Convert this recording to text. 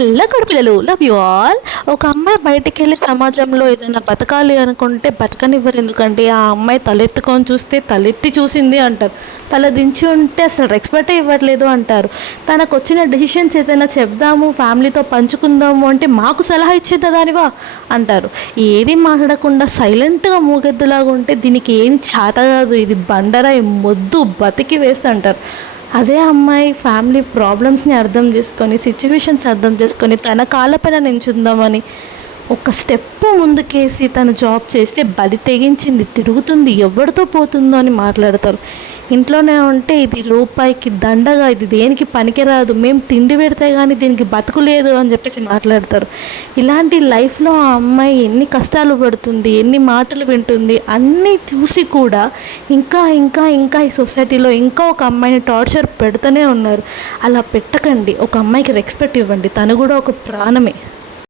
Hello పిల్లలు, love you all. ఒక అమ్మాయి బయటికి వెళ్ళి సమాజంలో ఏదైనా బతకాలి అనుకుంటే బతకనివ్వరు. ఎందుకంటే ఆ అమ్మాయి తలెత్తుకొని చూస్తే తలెత్తి చూసింది అంటారు, తల దించి ఉంటే అసలు రెస్పెక్టే ఇవ్వట్లేదు అంటారు. తనకు వచ్చిన డెసిషన్స్ ఏదైనా చెప్దాము, ఫ్యామిలీతో పంచుకుందాము అంటే మాకు సలహా ఇచ్చేదానివా అంటారు. ఏది మాట్లాడకుండా సైలెంట్గా మూగెద్దులాగా ఉంటే దీనికి ఏం చేత కాదు, ఇది బండరాయి మొద్దు బతికి వేస్ట్ అంటారు. అదే అమ్మాయి ఫ్యామిలీ ప్రాబ్లమ్స్ని అర్థం చేసుకొని, సిచ్యువేషన్స్ అర్థం చేసుకొని తన కాళ్ళపైన నించుందామని ఒక స్టెప్ ముందుకేసి తను జాబ్ చేస్తే బలి తెగించింది, తిరుగుతుంది, ఎవరితో పోతుందో అని మాట్లాడతారు. ఇంట్లోనే ఉంటే ఇది రూపాయికి దండగా, ఇది దేనికి పనికిరాదు, మేము తిండి పెడితే కానీ దీనికి బతుకులేదు అని చెప్పేసి మాట్లాడతారు. ఇలాంటి లైఫ్లో ఆ అమ్మాయి ఎన్ని కష్టాలు పడుతుంది, ఎన్ని మాటలు వింటుంది, అన్నీ చూసి కూడా ఇంకా ఇంకా ఇంకా ఈ సొసైటీలో ఇంకా ఒక అమ్మాయిని టార్చర్ పెడుతూనే ఉన్నారు. అలా పెట్టకండి, ఒక అమ్మాయికి రెస్పెక్ట్ ఇవ్వండి, తను కూడా ఒక ప్రాణమే.